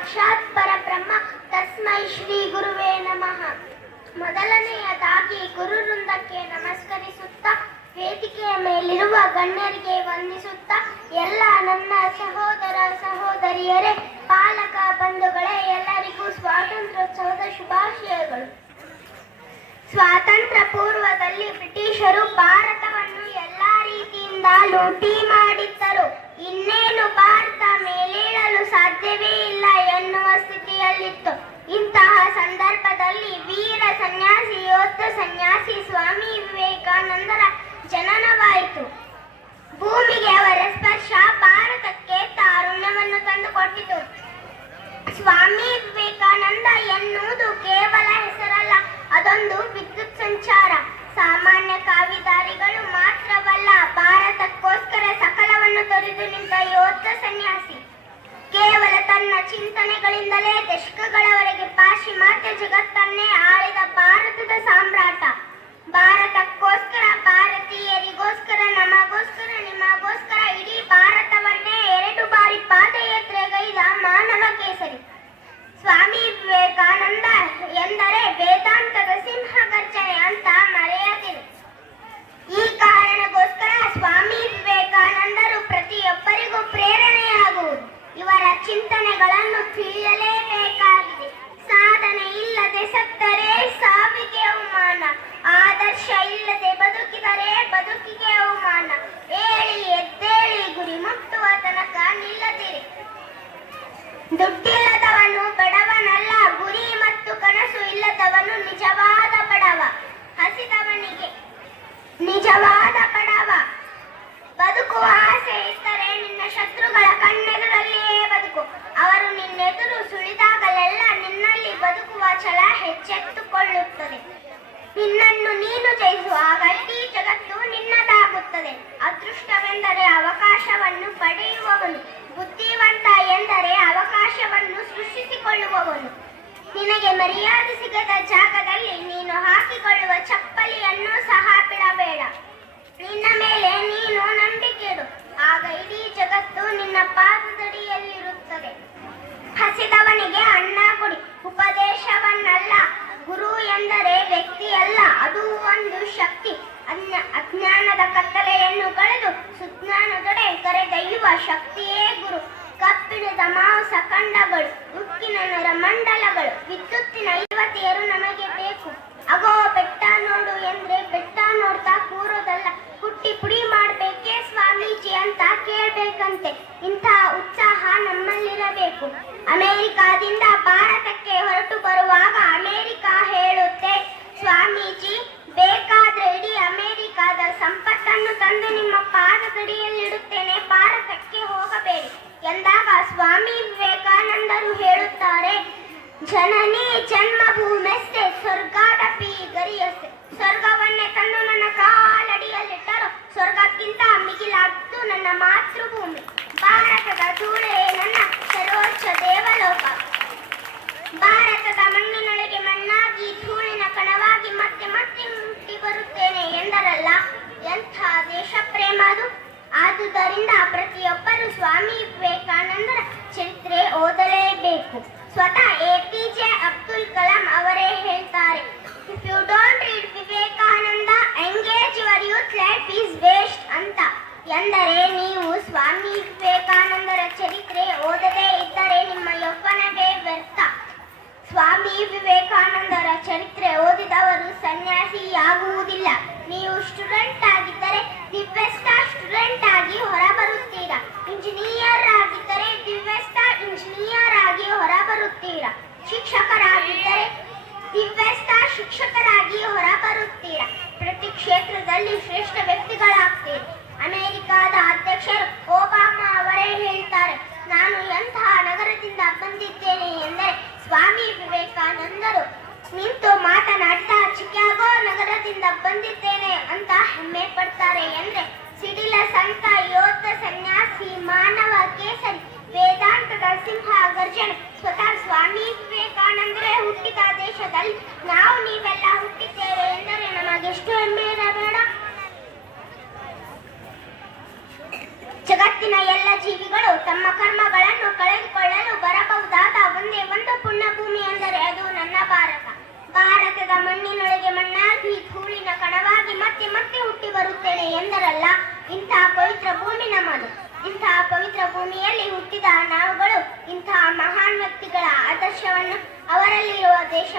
ಸಾಕ್ಷಾತ್ ಪರಬ್ರಹ್ಮ. ತಸ್ಮೈ ಶ್ರೀ ಗುರುವೇ ನಮಃ. ಮೊದಲನೆಯದಾಗಿ ಗುರು ವೃಂದಕ್ಕೆ ನಮಸ್ಕರಿಸುತ್ತಾ, ವೇದಿಕೆಯ ಮೇಲಿರುವ ಗಣ್ಯರಿಗೆ ವಂದಿಸುತ್ತಾ, ಎಲ್ಲ ನನ್ನ ಸಹೋದರ ಸಹೋದರಿಯರೇ, ಪಾಲಕ ಬಂಧುಗಳೇ, ಎಲ್ಲರಿಗೂ ಸ್ವಾತಂತ್ರ್ಯೋತ್ಸವದ ಶುಭಾಶಯಗಳು. ಸ್ವಾತಂತ್ರ್ಯ ಪೂರ್ವದಲ್ಲಿ ಬ್ರಿಟಿಷರು ಭಾರತವನ್ನು ಎಲ್ಲಾ ರೀತಿಯಿಂದ ಲೂಟಿ ಮಾಡಿದ್ದರು. ಇನ್ನೇನು ಭಾರತ ಮೇಲೇಳಲು ಸಾಧ್ಯವೇ ಇಲ್ಲ ಎನ್ನುವ ಸ್ಥಿತಿಯಲ್ಲಿತ್ತು ಇಂತಹ ಸಂದರ್ಭದಲ್ಲಿ ವೀರ ಸನ್ಯಾಸಿ ಯೋಧ ಸನ್ಯಾಸಿ ಸ್ವಾಮಿ ವಿವೇಕಾನಂದರ ಜನನವಾಯಿತು ಭೂಮಿಗೆ ಅವರ ಸ್ಪರ್ಶ ಭಾರತಕ್ಕೆ ತಾರುಣ್ಯವನ್ನು ತಂದುಕೊಟ್ಟಿತು ಸ್ವಾಮಿ ವಿವೇಕಾನಂದ ಎನ್ನುವುದು ಕೇವಲ ಹೆಸರಲ್ಲ ಅದೊಂದು ವಿದ್ಯುತ್ ಸಂಚಾರ. ಸಾಮಾನ್ಯ ಕಾವಿದಾರಿಗಳು ಮಾತ್ರವಲ್ಲ, ಭಾರತಕ್ಕೋಸ್ಕರ ಸಕಲವನ್ನು ತೊರೆದು ನಿಂತ ಯೋಧ ಸನ್ಯಾಸಿ. ಕೇವಲ ತನ್ನ ಚಿಂತನೆಗಳಿಂದಲೇ ದಶಕಗಳವರೆಗೆ ಪಾಶ್ಚಿಮಾತ್ಯ ಜಗತ್ತನ್ನೇ ನಿಜವಾದ ಬಡವ ಬದುಕುವ ಆಸೆ ಇದ್ದರೆ ನಿನ್ನ ಶತ್ರುಗಳ ಕಣ್ಣೆದುರಲ್ಲಿಯೇ ಬದುಕು. ಅವರು ನಿನ್ನೆದುರು ಸುಳಿದಾಗಲೆಲ್ಲ ನಿನ್ನಲ್ಲಿ ಬದುಕುವ ಛಲ ಹೆಚ್ಚೆತ್ತುಕೊಳ್ಳುತ್ತದೆ. ನಿನ್ನನ್ನು ನೀನು ಜಯಿಸುವ ಇಡೀ ಜಗತ್ತು ನಿನ್ನದಾಗುತ್ತದೆ. ಅದೃಷ್ಟವೆಂದರೆ ಅವಕಾಶವನ್ನು ಪಡೆಯುವವನು. ಬುದ್ಧಿವಂತ ಎಂದರೆ ಅವಕಾಶವನ್ನು ಸೃಷ್ಟಿಸಿಕೊಳ್ಳುವವನು. ನಿನಗೆ ಮರ್ಯಾದೆ ಸಿಗದ ಜಾಗದಲ್ಲಿ ನೀನು ಹಾಕಿಕೊಳ್ಳುವ ಚಪ್ಪಲಿಯನ್ನು ಸಹ ಬಿಡಬೇಡ ಕಬ್ಬಿಣದ ಮಾಂಸ ಖಂಡಗಳು ಉಕ್ಕಿನ ನರ ಮಂಡಲಗಳು, ವಿದ್ಯುತ್ತಿನ ಯುವತಿಯರು ನಮಗೆ ಬೇಕು. ಅಗೋ, ಬೆಟ್ಟ ನೋಡು ಎಂದ್ರೆ ಬೆಟ್ಟ ನೋಡ್ತಾ ಕೂರೋದಲ್ಲ, ಹುಟ್ಟಿ ಪುಡಿ ಮಾಡ್ಬೇಕೇ ಸ್ವಾಮೀಜಿ ಅಂತ ಕೇಳ್ಬೇಕಂತೆ. ಇಂತಹ ಉತ್ಸಾಹ ನಮ್ಮಲ್ಲಿರಬೇಕು. ಅಮೆರಿಕಾದಿಂದ ಭಾರತಕ್ಕೆ ಹೊರಟು ಬರುವಾಗ ಅಮೆರಿಕ ಹೇಳುತ್ತೆ ಸ್ವಾಮೀಜಿ ಬೇಕಾದ್ರೆ ಇಡೀ ಅಮೆರಿಕಾದ ಸಂಪತ್ತನ್ನು ತಂದು ನಿಮ್ಮ ಪಾದದಡಿಯಲ್ಲಿಡುತ್ತೇನೆ ಭಾರತಕ್ಕೆ ಹೋಗಬೇಡಿ ಎಂದಾಗ ಸ್ವಾಮಿ ವಿವೇಕಾನಂದರು ಹೇಳುತ್ತಾರೆ ಜನನಿ ಜನ್ಮಭೂಮೆಸ್ತೆ ಸ್ವರ್ಗಾಡಪಿ ಗರಿಯಸ್ತೆ ಸ್ವರ್ಗವನ್ನೇ ತಂದು ನನ್ನ ಕಾಲಡಿಯಲ್ಲಿಟ್ಟರು. ಸ್ವರ್ಗಕ್ಕಿಂತ ಮಿಗಿಲಾದ್ದು ನನ್ನ ಮಾತೃಭೂಮಿ. ಭಾರತದ ಧೂಳೆ ನನ್ನ ಸರ್ವೋಚ್ಚ ದೇವಲೋಕ. ಭಾರತದ ಮಣ್ಣಿನೊಳಗೆ ಮಣ್ಣಾಗಿ, ಧೂಳಿನ ಕಣವಾಗಿ ಮತ್ತೆ ಮತ್ತೆ ಮುಟ್ಟಿ ಬರುತ್ತೇನೆ ಎಂದರಲ್ಲ, ಎಂಥ ದೇಶ ಪ್ರೇಮ ಅದು. ಆದುದರಿಂದ ಪ್ರತಿಯೊಬ್ಬರು ಸ್ವಾಮಿ ವಿವೇಕಾನಂದರ ಚರಿತ್ರೆ ಓದಲೇಬೇಕು. ಸ್ವತಃ A P J Abdul Kalam ಅವರೇ ಹೇಳ್ತಾರೆ. If you don't read Vivekananda engage your youth life is waste ಅಂತ. ಎಂದರೆ ನೀವು ಸ್ವಾಮಿ ವಿವೇಕಾನಂದರ ಚರಿತ್ರೆ ಓದದೇ ಇದ್ದರೆ ನಿಮ್ಮ ಯೌವನವೇ ವ್ಯರ್ಥ. ಸ್ವಾಮಿ ವಿವೇಕಾನಂದರ ಚರಿತ್ರೆ ಓದಿದವರು ಸನ್ಯಾಸಿಯಾಗುವುದಿಲ್ಲ ಹೊರಬರುತ್ತೀರಾ ಶಿಕ್ಷಕರಾಗಿದ್ದರೆ ದಿವ್ಯಸ್ತ ಶಿಕ್ಷಕರಾಗಿ ಹೊರಬರುತ್ತೀರಾ? ಪ್ರತಿ ಕ್ಷೇತ್ರದಲ್ಲಿ ಶ್ರೇಷ್ಠ ವ್ಯಕ್ತಿಗಳಾಗ್ತೀರಿ. ಅಮೆರಿಕಾದ ಅಧ್ಯಕ್ಷರು ಒಬಾಮಾ ಅವರೇ ಹೇಳ್ತಾರೆ, ನಾನು ಎಂತಹ ನಗರದಿಂದ ಬಂದಿದ್ದೇನೆ ಎಂದರೆ ಸ್ವಾಮಿ ವಿವೇಕಾನಂದರು. ನಿಂತು ಮಾತನಾಡ್ತಾ ಚಿಕಾಗೋ ನಗರದಿಂದ ಬಂದಿದ್ದೇನೆ ಅಂತ ಹೆಮ್ಮೆ ಪಡ್ತಾರೆ. ಎಂದ್ರೆ ಸಿಡಿಲ ಸಂತ ಯೋಧ ಸನ್ಯಾಸಿ ಮಾನವ ಕೇಸರಿ. ವೇದಾಂತದ ಸಿಂಹ ಗರ್ಜನ್ ಸ್ವತಃ ಸ್ವಾಮಿ ವಿವೇಕಾನಂದರೇ ಹುಟ್ಟಿದ ದೇಶದಲ್ಲಿ ನಾವು ನೀವೆಲ್ಲ ಹುಟ್ಟಿದ್ದೇವೆ ಎಂದರೆ ನಮಗೆಷ್ಟು ಹೆಮ್ಮೆ ಇರಬೇಡ. ಜಗತ್ತಿನ ಎಲ್ಲ ಜೀವಿಗಳು ತಮ್ಮ ಕರ್ಮಗಳನ್ನು ಕಳೆದುಕೊಳ್ಳಲು ಬರಬಹುದಾದ ಒಂದೇ ಒಂದು ಪುಣ್ಯಭೂಮಿ ಎಂದರೆ ಅದು ನನ್ನ ಭಾರತ. ಭಾರತದ ಮಣ್ಣಿನೊಳಗೆ ಮಣ್ಣಾಗಿ, ಧೂಳಿನ ಕಣವಾಗಿ ಮತ್ತೆ ಮತ್ತೆ ಹುಟ್ಟಿ ಬರುತ್ತೇನೆ ಎಂದರಲ್ಲ, ಇಂತಹ ಪವಿತ್ರ ಭೂಮಿ ನಮ್ಮದು. ಇಂತಹ ಪವಿತ್ರ ಭೂಮಿಯಲ್ಲಿ ಹುಟ್ಟಿದ ನಾವುಗಳು ಇಂತಹ ಮಹಾನ್ ವ್ಯಕ್ತಿಗಳ ಆದರ್ಶವನ್ನು ಅವರಲ್ಲಿರುವ ದೇಶ